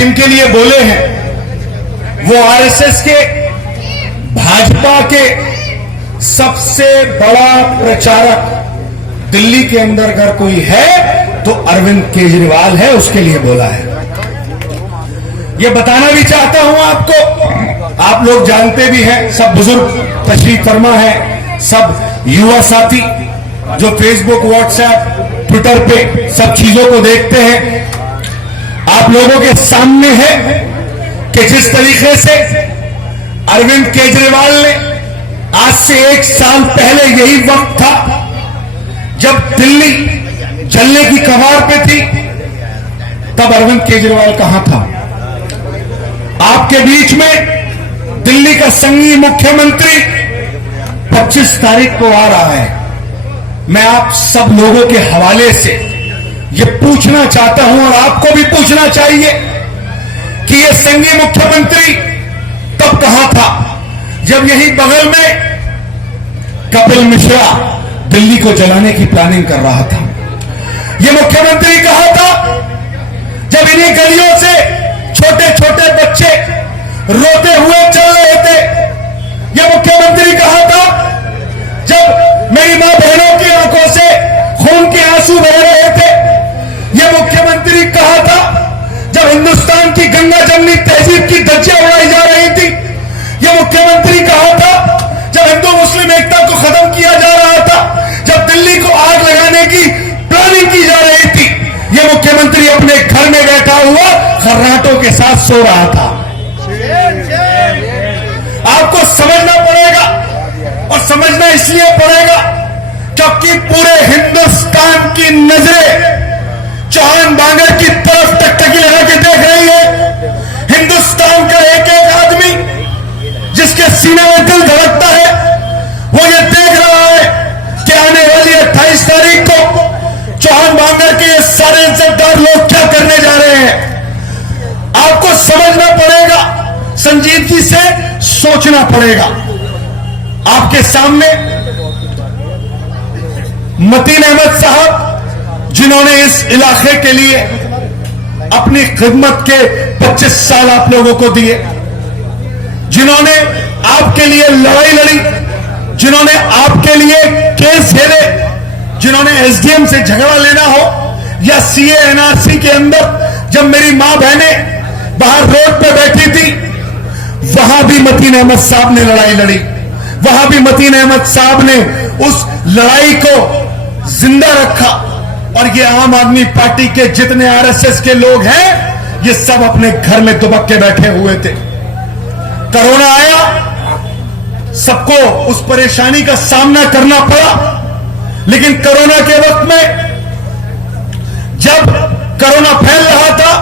जिनके लिए बोले हैं वो आरएसएस के, भाजपा के सबसे बड़ा प्रचारक दिल्ली के अंदर अगर कोई है तो अरविंद केजरीवाल है, उसके लिए बोला है। ये बताना भी चाहता हूं आपको, आप लोग जानते भी हैं, सब बुजुर्ग तशरीफ फरमा है, सब युवा साथी जो फेसबुक, व्हाट्सएप, ट्विटर पे सब चीजों को देखते हैं, आप लोगों के सामने है कि जिस तरीके से अरविंद केजरीवाल ने आज से 1 साल पहले यही वक्त था जब दिल्ली जलने की कगार पे थी, तब अरविंद केजरीवाल कहां था? आपके बीच में दिल्ली का संघीय मुख्यमंत्री 25 तारीख को आ रहा है। मैं आप सब लोगों के हवाले से ये पूछना चाहता हूं और आपको भी पूछना चाहिए कि ये संघीय मुख्यमंत्री तब कहां था जब यही बगल में कपिल मिश्रा दिल्ली को जलाने की प्लानिंग कर रहा था? ये मुख्यमंत्री कहां था जब इन्हीं गलियों से छोटे छोटे बच्चे रोते हुए चल रहे थे? यह मुख्यमंत्री कहां था जब मेरी मां बहनों की आंखों से खून के आंसू बह रहे थे? यह मुख्यमंत्री कहां था जब हिंदुस्तान की गंगा जमनी तहजीब की धज्जियां उड़ाई जा रही थी? यह मुख्यमंत्री कहां था जब हिंदू मुस्लिम एकता को खत्म किया जा रहा था, जब दिल्ली को आग लगाने की प्लानिंग की जा रही थी? यह मुख्यमंत्री अपने घर में बैठा हुआ खर्राटों के साथ सो रहा था। आपको समझना पड़ेगा, और समझना इसलिए पड़ेगा क्योंकि पूरे हिंदुस्तान की नजरें चौहान बांगर की तरफ टकटकी लगा के देख रही है। हिंदुस्तान का एक एक आदमी जिसके सीने में दिल धड़कता है, वो ये देख रहा है कि आने वाली 28 तारीख को चौहान बांगर के ये सारे इज्जतदार लोग क्या करने जा रहे हैं। आपको समझना पड़ेगा, संजीदगी से सोचना पड़ेगा। आपके सामने मतीन अहमद साहब, जिन्होंने इस इलाके के लिए अपनी खिदमत के 25 साल आप लोगों को दिए, जिन्होंने आपके लिए लड़ाई लड़ी, जिन्होंने आपके लिए केस खेले, जिन्होंने एसडीएम से झगड़ा लेना हो या सीए एनआरसी के अंदर जब मेरी मां बहनें बाहर रोड पे बैठी थी, वहां भी मतीन अहमद साहब ने लड़ाई लड़ी, वहां भी मतीन अहमद साहब ने उस लड़ाई को जिंदा रखा। और ये आम आदमी पार्टी के जितने आरएसएस के लोग हैं, ये सब अपने घर में दुबक के बैठे हुए थे। कोरोना आया, सबको उस परेशानी का सामना करना पड़ा, लेकिन कोरोना के वक्त में जब कोरोना फैल रहा था,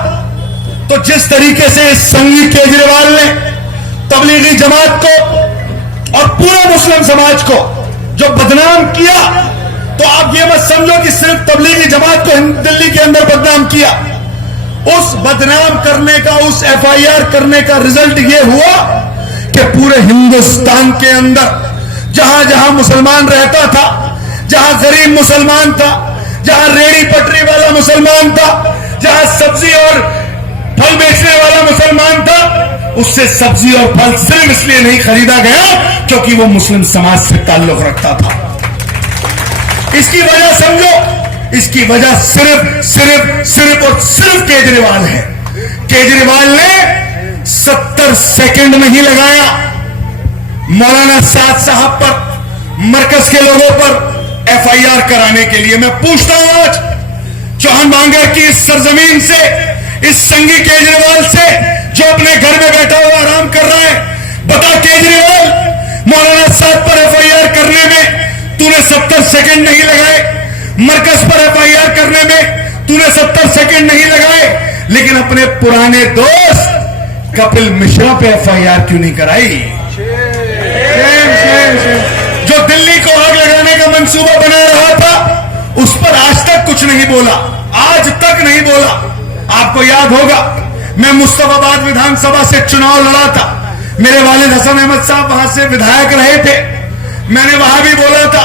तो जिस तरीके से संघी केजरीवाल ने तबलीगी जमात को और पूरे मुस्लिम समाज को जो बदनाम किया, तो आप ये मत समझो कि सिर्फ तबलीगी जमात को दिल्ली के अंदर बदनाम किया। उस बदनाम करने का, उस एफआईआर करने का रिजल्ट ये हुआ कि पूरे हिंदुस्तान के अंदर जहां जहां मुसलमान रहता था, जहां गरीब मुसलमान था, जहां रेड़ी पटरी वाला मुसलमान था, जहां सब्जी और फल बेचने वाला मुसलमान था, उससे सब्जी और फल सिर्फ इसलिए नहीं खरीदा गया क्योंकि वो मुस्लिम समाज से ताल्लुक रखता था। इसकी वजह समझो, इसकी वजह सिर्फ और सिर्फ केजरीवाल है। केजरीवाल ने 70 सेकंड नहीं लगाया मौलाना साद साहब पर, मरकज के लोगों पर एफआईआर कराने के लिए। मैं पूछता हूं आज चौहान बांगर की इस सरजमीन से, इस संघी केजरीवाल से जो अपने घर में बैठा हुआ आराम कर रहा है, बता केजरीवाल, मौलाना साहब पर एफआईआर करने में तूने 70 सेकंड नहीं लगाए, मरकज पर एफआईआर करने में तूने 70 सेकंड नहीं लगाए, लेकिन अपने पुराने दोस्त कपिल मिश्रा पे एफआईआर क्यों नहीं कराई? जो दिल्ली को आग लगाने का मंसूबा बना रहा था, उस पर आज तक कुछ नहीं बोला, आज तक नहीं बोला। आपको याद होगा, मैं मुस्तफाबाद विधानसभा से चुनाव लड़ा था, मेरे वालिद हसन अहमद साहब वहां से विधायक रहे थे। मैंने वहां भी बोला था,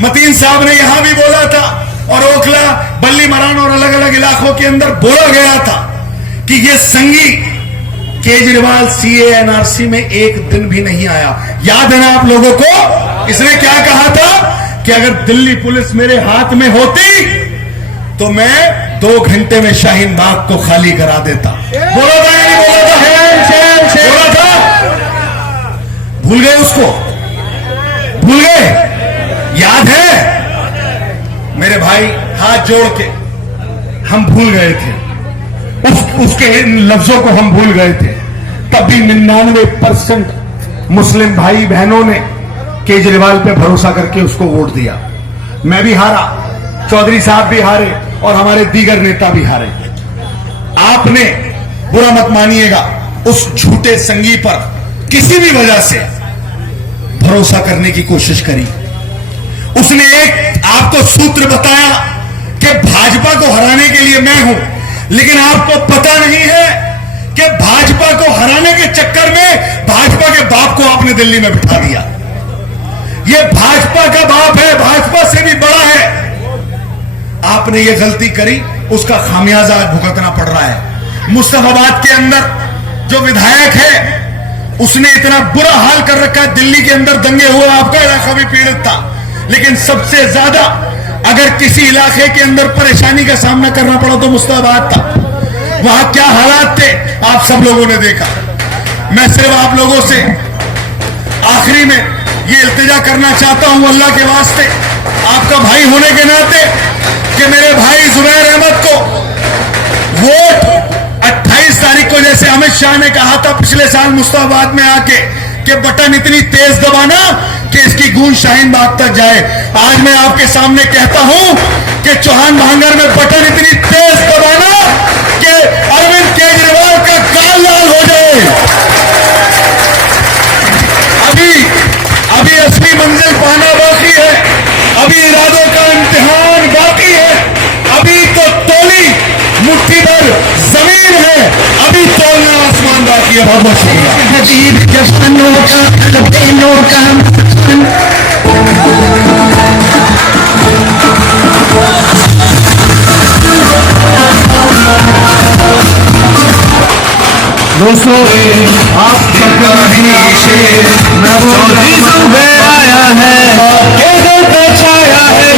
मतीन साहब ने यहां भी बोला था, और ओखला, बल्ली मरान और अलग अलग इलाकों के अंदर बोला गया था कि ये संगी केजरीवाल सीए एनआरसी में एक दिन भी नहीं आया। याद है ना आप लोगों को? इसने क्या कहा था कि अगर दिल्ली पुलिस मेरे हाथ में होती तो मैं 2 घंटे में शाहीन बाग को खाली करा देता। बोला था या नहीं बोला था? बोला था? भूल गए उसको? भूल गए? याद है मेरे भाई? हाथ जोड़ के हम भूल गए थे, उसके इन लफ्जों को हम भूल गए थे। तब भी 99% मुस्लिम भाई बहनों ने केजरीवाल पे भरोसा करके उसको वोट दिया। मैं भी हारा, चौधरी साहब भी हारे और हमारे दीगर नेता भी हारे। आपने, बुरा मत मानिएगा, उस झूठे संगी पर किसी भी वजह से भरोसा करने की कोशिश करी। उसने एक आपको सूत्र बताया कि भाजपा को हराने के लिए मैं हूं, लेकिन आपको पता नहीं है कि भाजपा को हराने के चक्कर में भाजपा के बाप को आपने दिल्ली में बिठा दिया। यह भाजपा का बाप है, भाजपा से भी बड़ा है। आपने यह गलती करी, उसका खामियाजा आज भुगतना पड़ रहा है। मुस्तफाबाद के अंदर जो विधायक है उसने इतना बुरा हाल कर रखा है, दिल्ली के अंदर दंगे हुए, आपका इलाका भी पीड़ित था, लेकिन सबसे ज्यादा अगर किसी इलाके के अंदर परेशानी का सामना करना पड़ा तो मुस्तफाबाद था। वहां क्या हालात थे आप सब लोगों ने देखा। मैं सिर्फ आप लोगों से आखिरी में ये इल्तिजा करना चाहता हूं अल्लाह के वास्ते, आपका भाई होने के नाते, कि मेरे भाई जुबैर अहमद को वोट 28 तारीख को, जैसे अमित शाह ने कहा था पिछले साल मुस्तफाबाद में आके कि बटन इतनी तेज दबाना कि इसकी गूंज शाहीन बाग तक जाए। आज मैं आपके सामने कहता हूं कि चौहान भांगर में बटन इतनी तेज दबाना कि अरविंद केजरीवाल का गाल लाल हो जाए। अभी असली मंजिल पाना बाकी है, अभी इरादों का इम्तिहान बाकी है, अभी तो तोली मुट्ठी भर जमीन है, अभी तोलना आसमान बाकी है। बहुत बहुत शुक्रिया। जवानों का बहनों का दोस्तों, आप चौधरी जुबैर आया है, केजर पे छाया है,